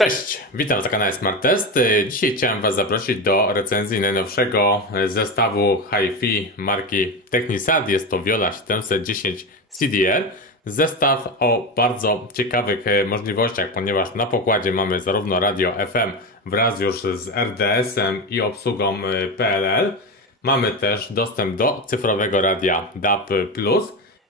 Cześć, witam na kanale Smart Test. Dzisiaj chciałem Was zaprosić do recenzji najnowszego zestawu Hi-Fi marki Technisat. Jest to Viola 710 CDR. Zestaw o bardzo ciekawych możliwościach, ponieważ na pokładzie mamy zarówno radio FM wraz już z RDS-em i obsługą PLL. Mamy też dostęp do cyfrowego radia DAB+.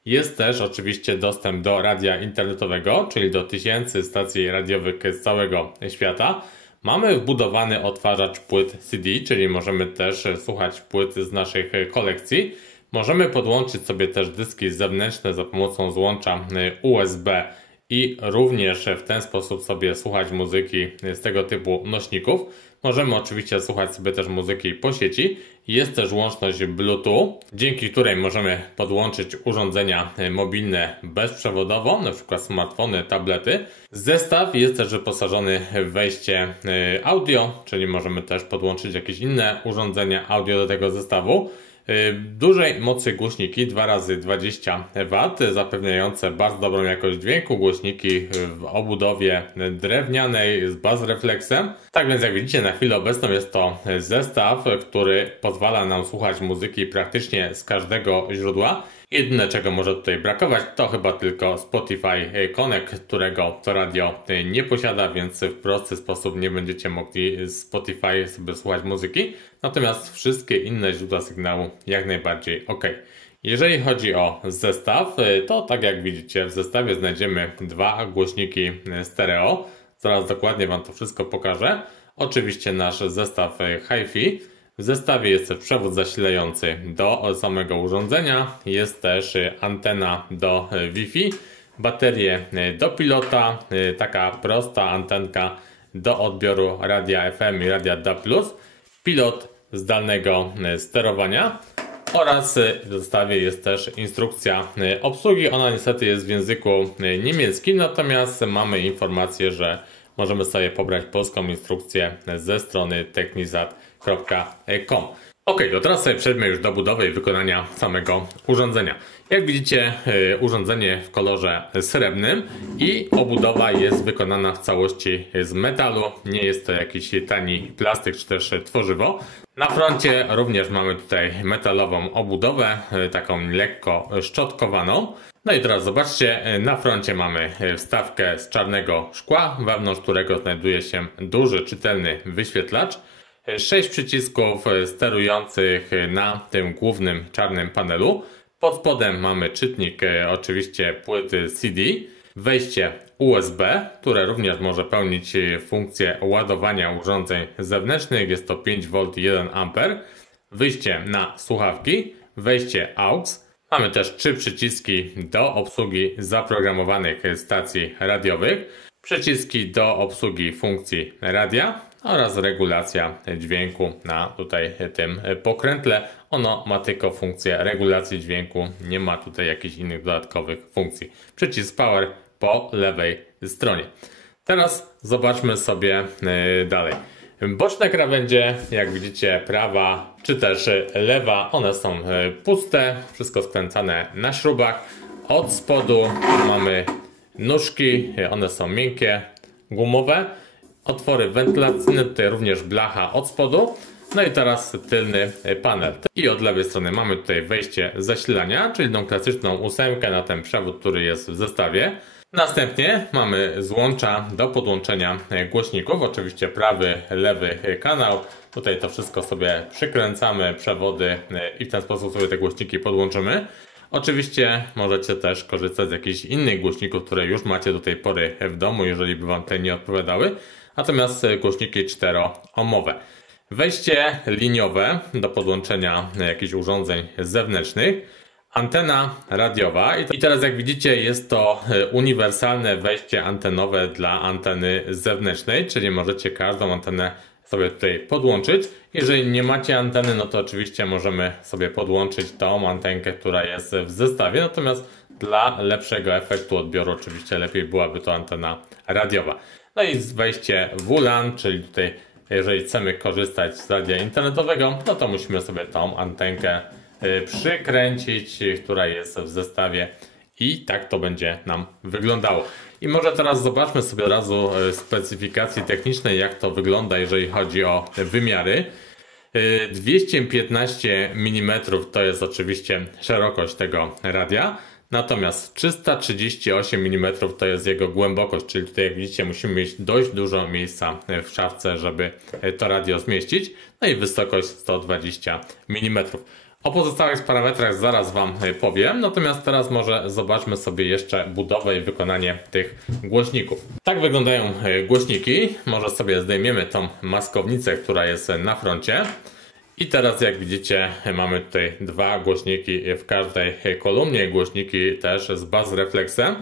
Jest też oczywiście dostęp do radia internetowego, czyli do tysięcy stacji radiowych z całego świata. Mamy wbudowany odtwarzacz płyt CD, czyli możemy też słuchać płyt z naszych kolekcji. Możemy podłączyć sobie też dyski zewnętrzne za pomocą złącza USB i również w ten sposób sobie słuchać muzyki z tego typu nośników. Możemy oczywiście słuchać sobie też muzyki po sieci. Jest też łączność Bluetooth, dzięki której możemy podłączyć urządzenia mobilne bezprzewodowo, np. smartfony, tablety. Zestaw jest też wyposażony w wejście audio, czyli możemy też podłączyć jakieś inne urządzenia audio do tego zestawu. Dużej mocy głośniki 2x20W, zapewniające bardzo dobrą jakość dźwięku, głośniki w obudowie drewnianej z bazrefleksem. Tak więc jak widzicie, na chwilę obecną jest to zestaw, który pozwala nam słuchać muzyki praktycznie z każdego źródła. Jedyne, czego może tutaj brakować, to chyba tylko Spotify Connect, którego to radio nie posiada, więc w prosty sposób nie będziecie mogli z Spotify sobie słuchać muzyki. Natomiast wszystkie inne źródła sygnału jak najbardziej ok. Jeżeli chodzi o zestaw, to tak jak widzicie, w zestawie znajdziemy dwa głośniki stereo. Zaraz dokładnie Wam to wszystko pokażę. Oczywiście nasz zestaw Hi-Fi. W zestawie jest też przewód zasilający do samego urządzenia, jest też antena do Wi-Fi, baterie do pilota, taka prosta antenka do odbioru radia FM i radia DAB+, pilot zdalnego sterowania oraz w zestawie jest też instrukcja obsługi. Ona niestety jest w języku niemieckim, natomiast mamy informację, że możemy sobie pobrać polską instrukcję ze strony technisat.com. Ok, to teraz sobie przejdźmy już do budowy i wykonania samego urządzenia. Jak widzicie, urządzenie w kolorze srebrnym i obudowa jest wykonana w całości z metalu. Nie jest to jakiś tani plastik czy też tworzywo. Na froncie również mamy tutaj metalową obudowę, taką lekko szczotkowaną. No i teraz zobaczcie, na froncie mamy wstawkę z czarnego szkła, wewnątrz którego znajduje się duży, czytelny wyświetlacz. 6 przycisków sterujących na tym głównym czarnym panelu. Pod spodem mamy czytnik oczywiście płyty CD. Wejście USB, które również może pełnić funkcję ładowania urządzeń zewnętrznych. Jest to 5V 1A. Wyjście na słuchawki. Wejście AUX. Mamy też 3 przyciski do obsługi zaprogramowanych stacji radiowych, przyciski do obsługi funkcji radia oraz regulacja dźwięku na tutaj tym pokrętle. Ono ma tylko funkcję regulacji dźwięku, nie ma tutaj jakichś innych dodatkowych funkcji. Przycisk Power po lewej stronie. Teraz zobaczmy sobie dalej. Boczne krawędzie, jak widzicie, prawa czy też lewa, one są puste, wszystko skręcane na śrubach. Od spodu mamy nóżki, one są miękkie, gumowe. Otwory wentylacyjne, tutaj również blacha od spodu. No i teraz tylny panel. I od lewej strony mamy tutaj wejście zasilania, czyli tą klasyczną ósemkę na ten przewód, który jest w zestawie. Następnie mamy złącza do podłączenia głośników, oczywiście prawy, lewy kanał. Tutaj to wszystko sobie przykręcamy, przewody i w ten sposób sobie te głośniki podłączymy. Oczywiście możecie też korzystać z jakichś innych głośników, które już macie do tej pory w domu, jeżeli by Wam te nie odpowiadały. Natomiast głośniki 4-ohmowe. Wejście liniowe do podłączenia jakichś urządzeń zewnętrznych. Antena radiowa i teraz jak widzicie jest to uniwersalne wejście antenowe dla anteny zewnętrznej, czyli możecie każdą antenę sobie tutaj podłączyć. Jeżeli nie macie anteny, no to oczywiście możemy sobie podłączyć tą antenkę, która jest w zestawie, natomiast dla lepszego efektu odbioru oczywiście lepiej byłaby to antena radiowa. No i wejście WLAN, czyli tutaj jeżeli chcemy korzystać z radia internetowego, no to musimy sobie tą antenkę przykręcić, która jest w zestawie i tak to będzie nam wyglądało. I może teraz zobaczmy sobie od razu specyfikacji technicznej, jak to wygląda, jeżeli chodzi o wymiary. 215 mm to jest oczywiście szerokość tego radia, natomiast 338 mm to jest jego głębokość, czyli tutaj jak widzicie musimy mieć dość dużo miejsca w szafce, żeby to radio zmieścić, no i wysokość 120 mm. O pozostałych parametrach zaraz Wam powiem, natomiast teraz może zobaczmy sobie jeszcze budowę i wykonanie tych głośników. Tak wyglądają głośniki. Może sobie zdejmiemy tą maskownicę, która jest na froncie. I teraz jak widzicie mamy tutaj dwa głośniki w każdej kolumnie, głośniki też z bazrefleksem.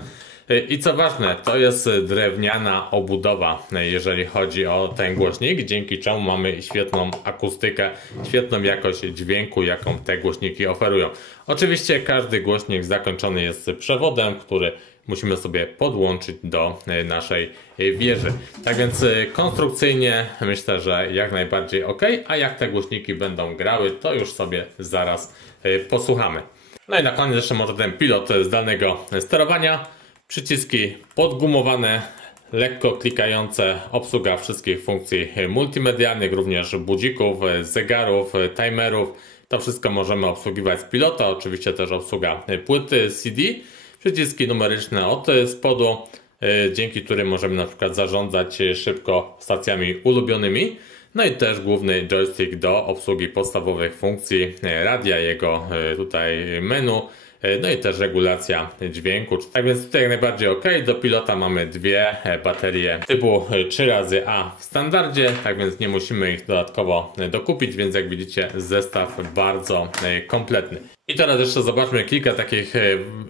I co ważne, to jest drewniana obudowa, jeżeli chodzi o ten głośnik, dzięki czemu mamy świetną akustykę, świetną jakość dźwięku, jaką te głośniki oferują. Oczywiście każdy głośnik zakończony jest przewodem, który musimy sobie podłączyć do naszej wieży. Tak więc konstrukcyjnie myślę, że jak najbardziej ok, a jak te głośniki będą grały, to już sobie zaraz posłuchamy. No i na koniec jeszcze może ten pilot zdalnego sterowania. Przyciski podgumowane, lekko klikające, obsługa wszystkich funkcji multimedialnych, również budzików, zegarów, timerów. To wszystko możemy obsługiwać z pilota, oczywiście też obsługa płyty CD. Przyciski numeryczne od spodu, dzięki którym możemy na przykład zarządzać szybko stacjami ulubionymi. No i też główny joystick do obsługi podstawowych funkcji radia, jego tutaj menu. No i też regulacja dźwięku. Tak więc tutaj jak najbardziej ok. Do pilota mamy dwie baterie typu 3A w standardzie, tak więc nie musimy ich dodatkowo dokupić, więc jak widzicie zestaw bardzo kompletny. I teraz jeszcze zobaczmy kilka takich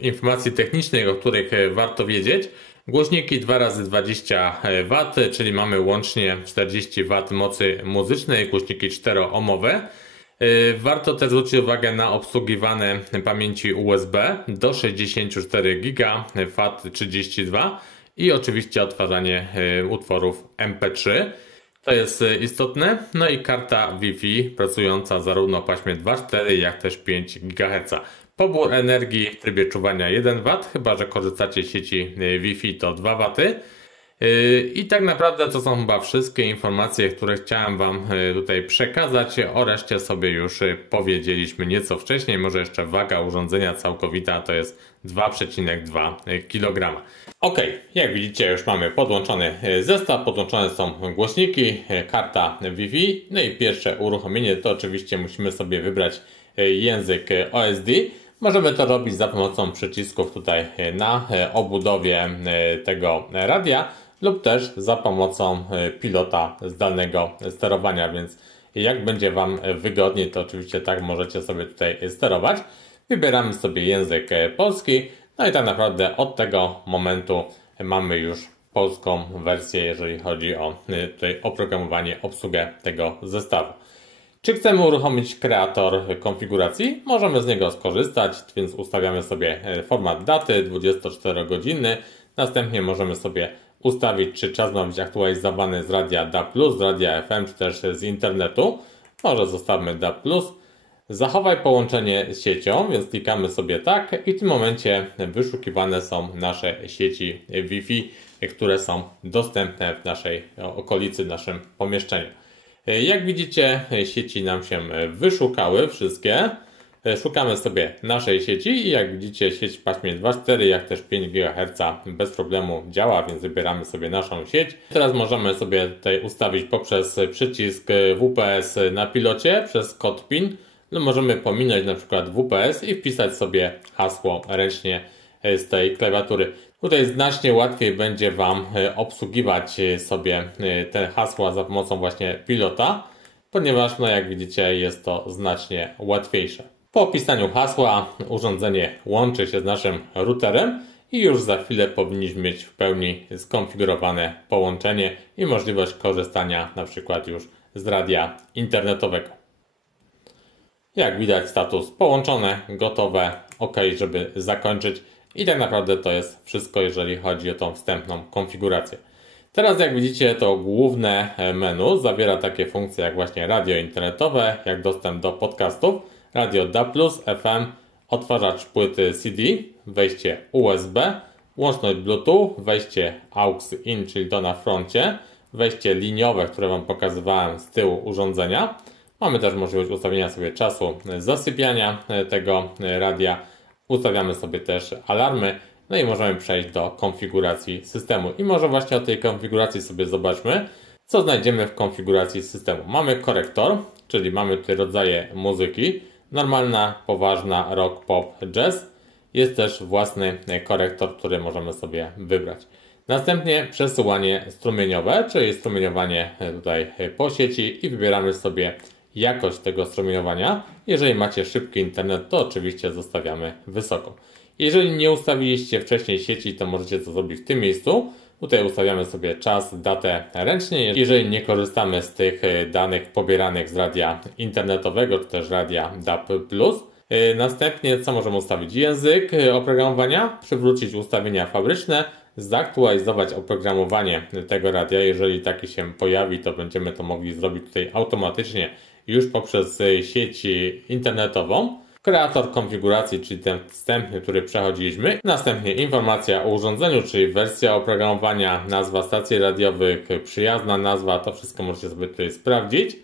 informacji technicznych, o których warto wiedzieć. Głośniki 2x20W, czyli mamy łącznie 40W mocy muzycznej, głośniki 4-ohmowe. Warto też zwrócić uwagę na obsługiwane pamięci USB do 64 GB, FAT32 i oczywiście odtwarzanie utworów MP3. To jest istotne. No i karta Wi-Fi pracująca zarówno w paśmie 2,4 jak też 5 GHz. Pobór energii w trybie czuwania 1 W, chyba że korzystacie z sieci Wi-Fi to 2 W. I tak naprawdę to są chyba wszystkie informacje, które chciałem Wam tutaj przekazać. O reszcie sobie już powiedzieliśmy nieco wcześniej. Może jeszcze waga urządzenia całkowita to jest 2,2 kg. Ok, jak widzicie już mamy podłączony zestaw, podłączone są głośniki, karta Wi-Fi. No i pierwsze uruchomienie to oczywiście musimy sobie wybrać język OSD. Możemy to robić za pomocą przycisków tutaj na obudowie tego radia lub też za pomocą pilota zdalnego sterowania, więc jak będzie Wam wygodniej, to oczywiście tak możecie sobie tutaj sterować. Wybieramy sobie język polski, no i tak naprawdę od tego momentu mamy już polską wersję, jeżeli chodzi o tutaj oprogramowanie, obsługę tego zestawu. Czy chcemy uruchomić kreator konfiguracji? Możemy z niego skorzystać, więc ustawiamy sobie format daty 24-godzinny. Następnie możemy sobie ustawić, czy czas ma być aktualizowany z radia DAB+, z radia FM, czy też z internetu. Może zostawmy DAB+. Zachowaj połączenie z siecią, więc klikamy sobie tak i w tym momencie wyszukiwane są nasze sieci Wi-Fi, które są dostępne w naszej okolicy, w naszym pomieszczeniu. Jak widzicie, sieci nam się wyszukały wszystkie. Szukamy sobie naszej sieci i jak widzicie, sieć w paśmie 2,4 jak też 5 GHz bez problemu działa, więc wybieramy sobie naszą sieć. Teraz możemy sobie tutaj ustawić poprzez przycisk WPS na pilocie przez kod PIN. No możemy pominąć na przykład WPS i wpisać sobie hasło ręcznie z tej klawiatury. Tutaj znacznie łatwiej będzie Wam obsługiwać sobie te hasła za pomocą właśnie pilota, ponieważ no jak widzicie jest to znacznie łatwiejsze. Po wpisaniu hasła urządzenie łączy się z naszym routerem i już za chwilę powinniśmy mieć w pełni skonfigurowane połączenie i możliwość korzystania na przykład już z radia internetowego. Jak widać status połączone, gotowe, ok, żeby zakończyć. I tak naprawdę to jest wszystko, jeżeli chodzi o tą wstępną konfigurację. Teraz jak widzicie, to główne menu zawiera takie funkcje jak właśnie radio internetowe, jak dostęp do podcastów, radio DAB+, FM, odtwarzacz płyty CD, wejście USB, łączność Bluetooth, wejście AUX in, czyli to na froncie, wejście liniowe, które Wam pokazywałem z tyłu urządzenia. Mamy też możliwość ustawienia sobie czasu zasypiania tego radia. Ustawiamy sobie też alarmy. No i możemy przejść do konfiguracji systemu. I może właśnie o tej konfiguracji sobie zobaczmy, co znajdziemy w konfiguracji systemu. Mamy korektor, czyli mamy tutaj rodzaje muzyki. Normalna, poważna, rock, pop, jazz. Jest też własny korektor, który możemy sobie wybrać. Następnie przesyłanie strumieniowe, czyli strumieniowanie tutaj po sieci i wybieramy sobie jakość tego strumieniowania. Jeżeli macie szybki internet, to oczywiście zostawiamy wysoko. Jeżeli nie ustawiliście wcześniej sieci, to możecie to zrobić w tym miejscu. Tutaj ustawiamy sobie czas, datę ręcznie. Jeżeli nie korzystamy z tych danych pobieranych z radia internetowego, czy też radia DAB+. Następnie co możemy ustawić? Język oprogramowania, przywrócić ustawienia fabryczne, zaktualizować oprogramowanie tego radia. Jeżeli taki się pojawi, to będziemy to mogli zrobić tutaj automatycznie już poprzez sieć internetową. Kreator konfiguracji, czyli ten wstępny, który przechodziliśmy. Następnie informacja o urządzeniu, czyli wersja oprogramowania, nazwa stacji radiowych, przyjazna nazwa, to wszystko możecie sobie tutaj sprawdzić.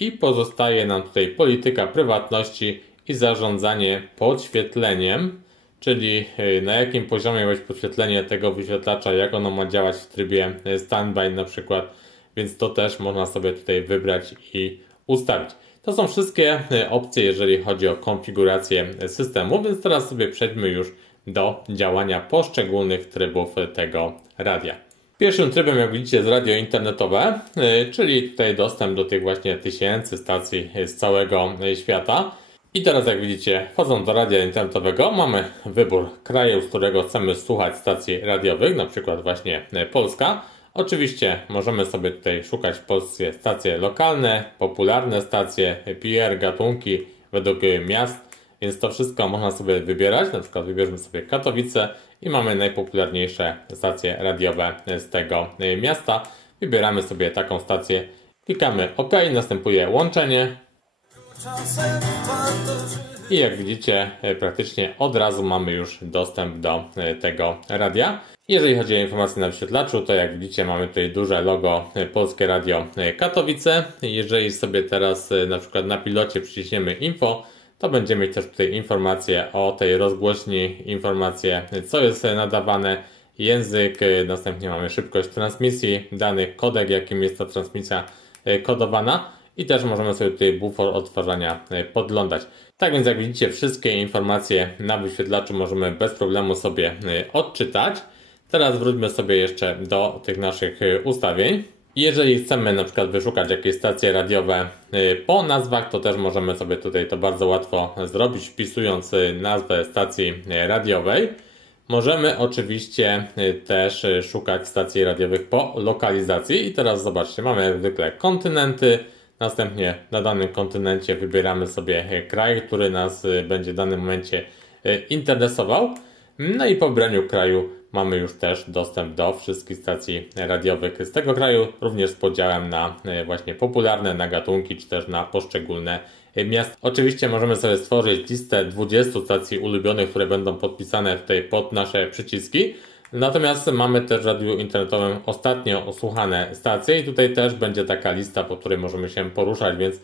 I pozostaje nam tutaj polityka prywatności i zarządzanie podświetleniem, czyli na jakim poziomie ma być podświetlenie tego wyświetlacza, jak ono ma działać w trybie standby na przykład, więc to też można sobie tutaj wybrać i ustawić. To są wszystkie opcje, jeżeli chodzi o konfigurację systemu, więc teraz sobie przejdźmy już do działania poszczególnych trybów tego radia. Pierwszym trybem, jak widzicie, jest radio internetowe, czyli tutaj dostęp do tych właśnie tysięcy stacji z całego świata. I teraz, jak widzicie, wchodząc do radia internetowego, mamy wybór kraju, z którego chcemy słuchać stacji radiowych, na przykład właśnie Polska. Oczywiście możemy sobie tutaj szukać polskie stacje lokalne, popularne stacje, PR, gatunki według miast, więc to wszystko można sobie wybierać. Na przykład wybierzmy sobie Katowice i mamy najpopularniejsze stacje radiowe z tego miasta. Wybieramy sobie taką stację, klikamy OK, następuje łączenie. I jak widzicie, praktycznie od razu mamy już dostęp do tego radia. Jeżeli chodzi o informacje na wyświetlaczu, to jak widzicie mamy tutaj duże logo Polskie Radio Katowice. Jeżeli sobie teraz na przykład na pilocie przyciśniemy info, to będziemy mieć też tutaj informacje o tej rozgłośni, informacje co jest nadawane, język, następnie mamy szybkość transmisji danych, kodek jakim jest ta transmisja kodowana. I też możemy sobie tutaj bufor odtwarzania podglądać. Tak więc jak widzicie, wszystkie informacje na wyświetlaczu możemy bez problemu sobie odczytać. Teraz wróćmy sobie jeszcze do tych naszych ustawień. Jeżeli chcemy na przykład wyszukać jakieś stacje radiowe po nazwach, to też możemy sobie tutaj to bardzo łatwo zrobić, wpisując nazwę stacji radiowej. Możemy oczywiście też szukać stacji radiowych po lokalizacji. I teraz zobaczcie, mamy jak zwykle kontynenty. Następnie na danym kontynencie wybieramy sobie kraj, który nas będzie w danym momencie interesował. No i po wybraniu kraju mamy już też dostęp do wszystkich stacji radiowych z tego kraju, również z podziałem na właśnie popularne, na gatunki, czy też na poszczególne miasta. Oczywiście możemy sobie stworzyć listę 20 stacji ulubionych, które będą podpisane tutaj pod nasze przyciski. Natomiast mamy też w radiu internetowym ostatnio osłuchane stacje i tutaj też będzie taka lista, po której możemy się poruszać, więc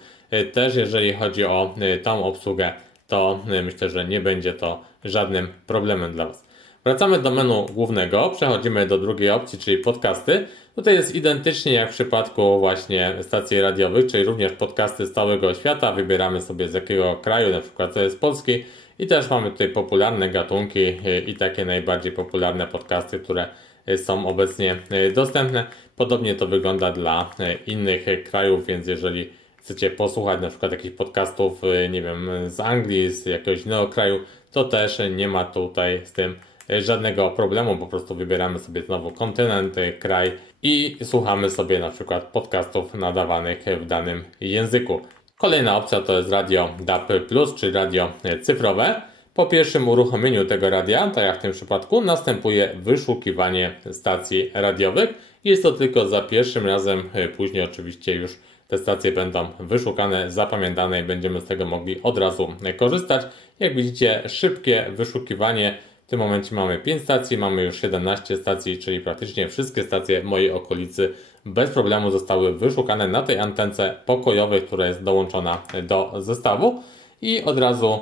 też jeżeli chodzi o tą obsługę, to myślę, że nie będzie to żadnym problemem dla Was. Wracamy do menu głównego, przechodzimy do drugiej opcji, czyli podcasty. Tutaj jest identycznie jak w przypadku właśnie stacji radiowych, czyli również podcasty z całego świata. Wybieramy sobie z jakiego kraju, na przykład to jest Polski. I też mamy tutaj popularne gatunki i takie najbardziej popularne podcasty, które są obecnie dostępne. Podobnie to wygląda dla innych krajów, więc jeżeli chcecie posłuchać na przykład jakichś podcastów, nie wiem, z Anglii, z jakiegoś innego kraju, to też nie ma tutaj z tym żadnego problemu. Po prostu wybieramy sobie znowu kontynent, kraj i słuchamy sobie na przykład podcastów nadawanych w danym języku. Kolejna opcja to jest radio DAB+, czy radio cyfrowe. Po pierwszym uruchomieniu tego radia, tak jak w tym przypadku, następuje wyszukiwanie stacji radiowych. Jest to tylko za pierwszym razem, później oczywiście już te stacje będą wyszukane, zapamiętane i będziemy z tego mogli od razu korzystać. Jak widzicie, szybkie wyszukiwanie W tym momencie mamy 5 stacji, mamy już 17 stacji, czyli praktycznie wszystkie stacje w mojej okolicy bez problemu zostały wyszukane na tej antence pokojowej, która jest dołączona do zestawu i od razu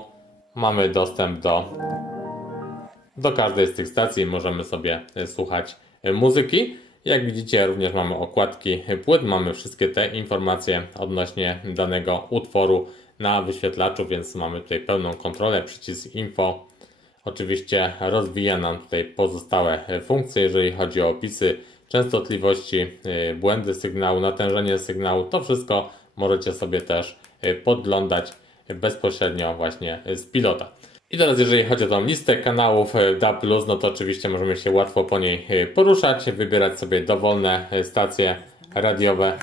mamy dostęp do każdej z tych stacji. Możemy sobie słuchać muzyki. Jak widzicie, również mamy okładki płyt, mamy wszystkie te informacje odnośnie danego utworu na wyświetlaczu, więc mamy tutaj pełną kontrolę. Przycisk info oczywiście rozwija nam tutaj pozostałe funkcje, jeżeli chodzi o opisy częstotliwości, błędy sygnału, natężenie sygnału. To wszystko możecie sobie też podglądać bezpośrednio właśnie z pilota. I teraz jeżeli chodzi o tą listę kanałów DAB+, no to oczywiście możemy się łatwo po niej poruszać, wybierać sobie dowolne stacje radiowe.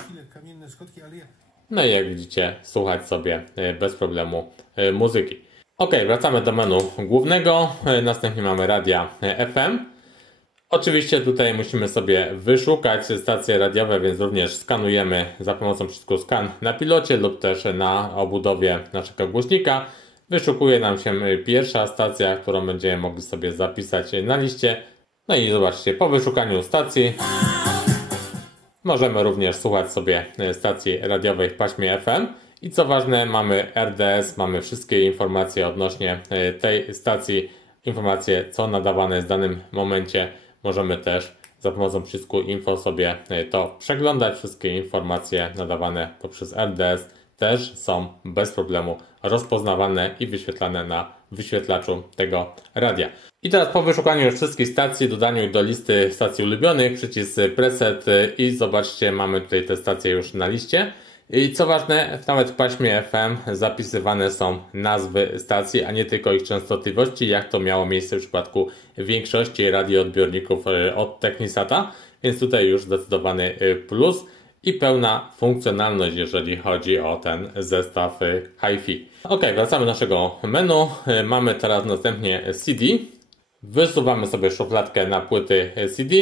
No i jak widzicie, słuchać sobie bez problemu muzyki. Ok, wracamy do menu głównego, następnie mamy radia FM. Oczywiście tutaj musimy sobie wyszukać stacje radiowe, więc również skanujemy za pomocą przycisku scan na pilocie lub też na obudowie naszego głośnika. Wyszukuje nam się pierwsza stacja, którą będziemy mogli sobie zapisać na liście. No i zobaczcie, po wyszukaniu stacji możemy również słuchać sobie stacji radiowej w paśmie FM. I co ważne, mamy RDS, mamy wszystkie informacje odnośnie tej stacji, informacje co nadawane jest w danym momencie. Możemy też za pomocą przycisku info sobie to przeglądać. Wszystkie informacje nadawane poprzez RDS też są bez problemu rozpoznawane i wyświetlane na wyświetlaczu tego radia. I teraz po wyszukaniu już wszystkich stacji, dodaniu do listy stacji ulubionych, przycisk preset i zobaczcie, mamy tutaj te stacje już na liście. I co ważne, nawet w paśmie FM zapisywane są nazwy stacji, a nie tylko ich częstotliwości, jak to miało miejsce w przypadku większości radioodbiorników od Technisata, więc tutaj już zdecydowany plus i pełna funkcjonalność, jeżeli chodzi o ten zestaw HiFi. Ok, wracamy do naszego menu. Mamy teraz następnie CD. Wysuwamy sobie szufladkę na płyty CD.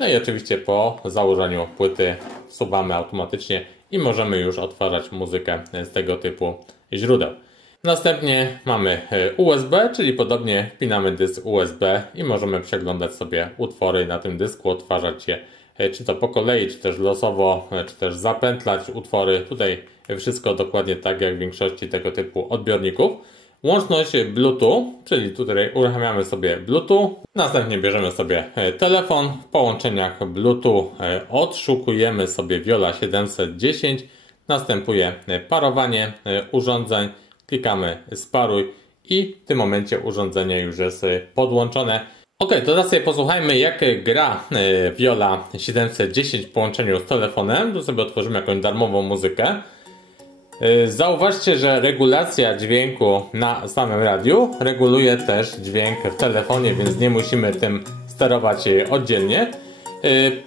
No i oczywiście po założeniu płyty wsuwamy automatycznie i możemy już odtwarzać muzykę z tego typu źródeł. Następnie mamy USB, czyli podobnie wpinamy dysk USB i możemy przeglądać sobie utwory na tym dysku, odtwarzać je czy to po kolei, czy też losowo, czy też zapętlać utwory. Tutaj wszystko dokładnie tak jak w większości tego typu odbiorników. Łączność Bluetooth, czyli tutaj uruchamiamy sobie Bluetooth. Następnie bierzemy sobie telefon. W połączeniach Bluetooth odszukujemy sobie Viola 710. Następuje parowanie urządzeń. Klikamy sparuj i w tym momencie urządzenie już jest podłączone. Ok, to teraz sobie posłuchajmy, jak gra Viola 710 w połączeniu z telefonem. Tu sobie otworzymy jakąś darmową muzykę. Zauważcie, że regulacja dźwięku na samym radiu reguluje też dźwięk w telefonie, więc nie musimy tym sterować oddzielnie.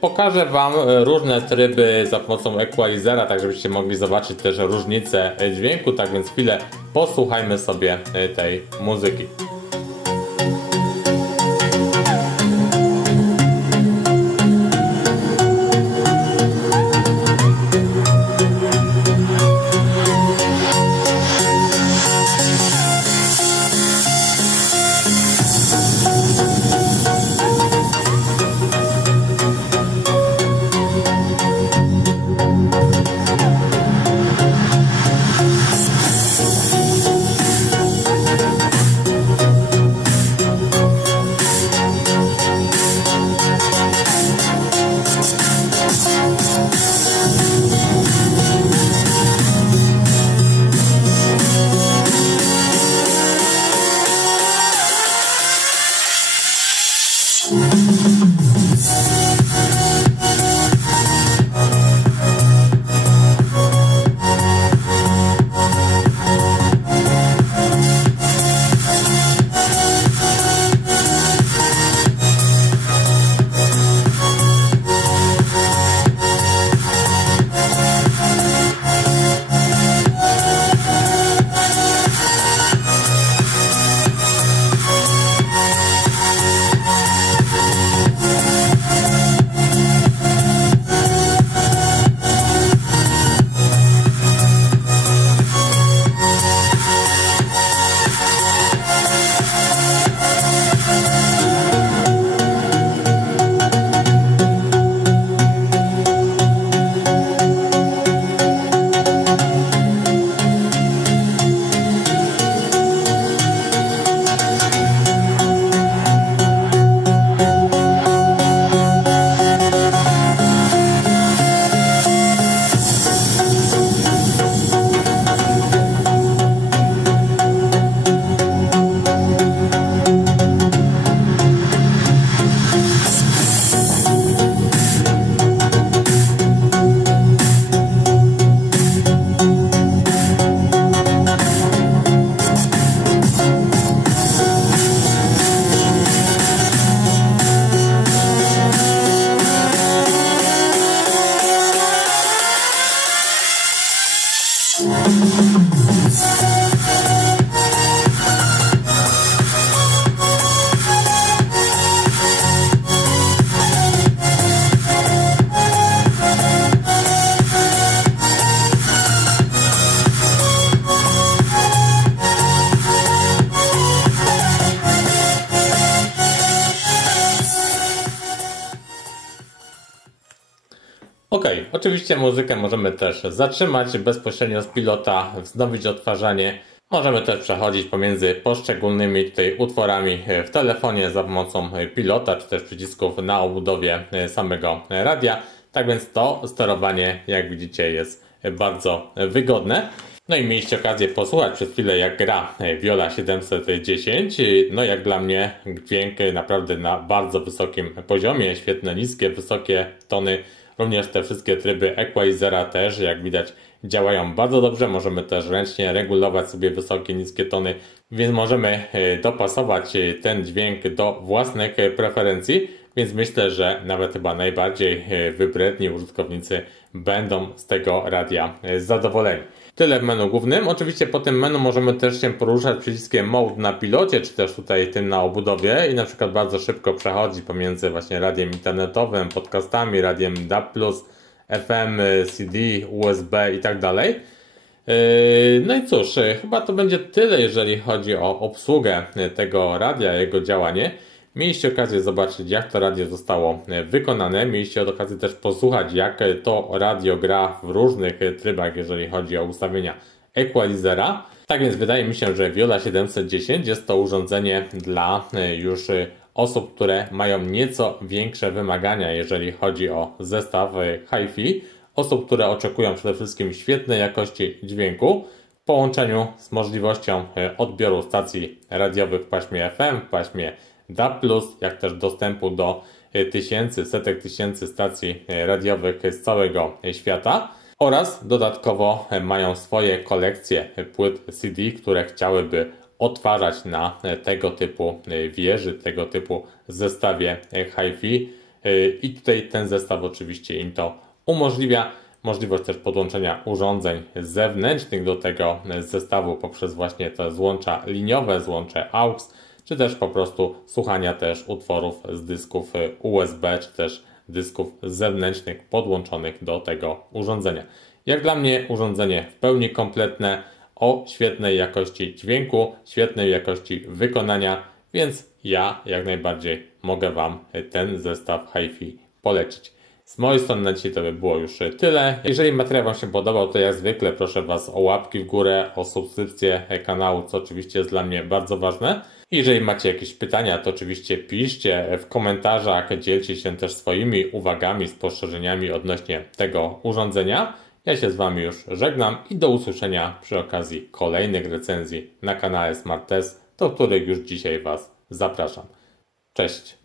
Pokażę Wam różne tryby za pomocą equalizera, tak żebyście mogli zobaczyć też różnicę dźwięku. Tak więc chwilę posłuchajmy sobie tej muzyki. Ok, oczywiście muzykę możemy też zatrzymać bezpośrednio z pilota, wznowić odtwarzanie. Możemy też przechodzić pomiędzy poszczególnymi tutaj utworami w telefonie za pomocą pilota, czy też przycisków na obudowie samego radia. Tak więc to sterowanie, jak widzicie, jest bardzo wygodne. No i mieliście okazję posłuchać przez chwilę, jak gra Viola 710. No jak dla mnie dźwięk naprawdę na bardzo wysokim poziomie, świetne niskie, wysokie tony. Również te wszystkie tryby equalizera też, jak widać, działają bardzo dobrze. Możemy też ręcznie regulować sobie wysokie, niskie tony, więc możemy dopasować ten dźwięk do własnych preferencji. Więc myślę, że nawet chyba najbardziej wybredni użytkownicy będą z tego radia zadowoleni. Tyle w menu głównym. Oczywiście po tym menu możemy też się poruszać przyciskiem Mode na pilocie, czy też tutaj tym na obudowie i na przykład bardzo szybko przechodzi pomiędzy właśnie radiem internetowym, podcastami, radiem DAB+, FM, CD, USB i tak dalej. No i cóż, chyba to będzie tyle, jeżeli chodzi o obsługę tego radia, jego działanie. Mieliście okazję zobaczyć, jak to radio zostało wykonane. Mieliście okazję też posłuchać, jak to radio gra w różnych trybach, jeżeli chodzi o ustawienia equalizera. Tak więc wydaje mi się, że Viola 710 jest to urządzenie dla już osób, które mają nieco większe wymagania, jeżeli chodzi o zestaw hi-fi. Osób, które oczekują przede wszystkim świetnej jakości dźwięku w połączeniu z możliwością odbioru stacji radiowych w paśmie FM, w paśmie DAB+, jak też dostępu do tysięcy, setek tysięcy stacji radiowych z całego świata oraz dodatkowo mają swoje kolekcje płyt CD, które chciałyby odtwarzać na tego typu wieży, tego typu zestawie hi-fi i tutaj ten zestaw oczywiście im to umożliwia. Możliwość też podłączenia urządzeń zewnętrznych do tego zestawu poprzez właśnie te złącza liniowe, złącze AUX, czy też po prostu słuchania też utworów z dysków USB, czy też dysków zewnętrznych podłączonych do tego urządzenia. Jak dla mnie urządzenie w pełni kompletne, o świetnej jakości dźwięku, świetnej jakości wykonania, więc ja jak najbardziej mogę Wam ten zestaw hi-fi polecić. Z mojej strony na dzisiaj to by było już tyle. Jeżeli materiał Wam się podobał, to jak zwykle proszę Was o łapki w górę, o subskrypcję kanału, co oczywiście jest dla mnie bardzo ważne. Jeżeli macie jakieś pytania, to oczywiście piszcie w komentarzach, dzielcie się też swoimi uwagami, spostrzeżeniami odnośnie tego urządzenia. Ja się z Wami już żegnam i do usłyszenia przy okazji kolejnych recenzji na kanale Smart Test, do których już dzisiaj Was zapraszam. Cześć!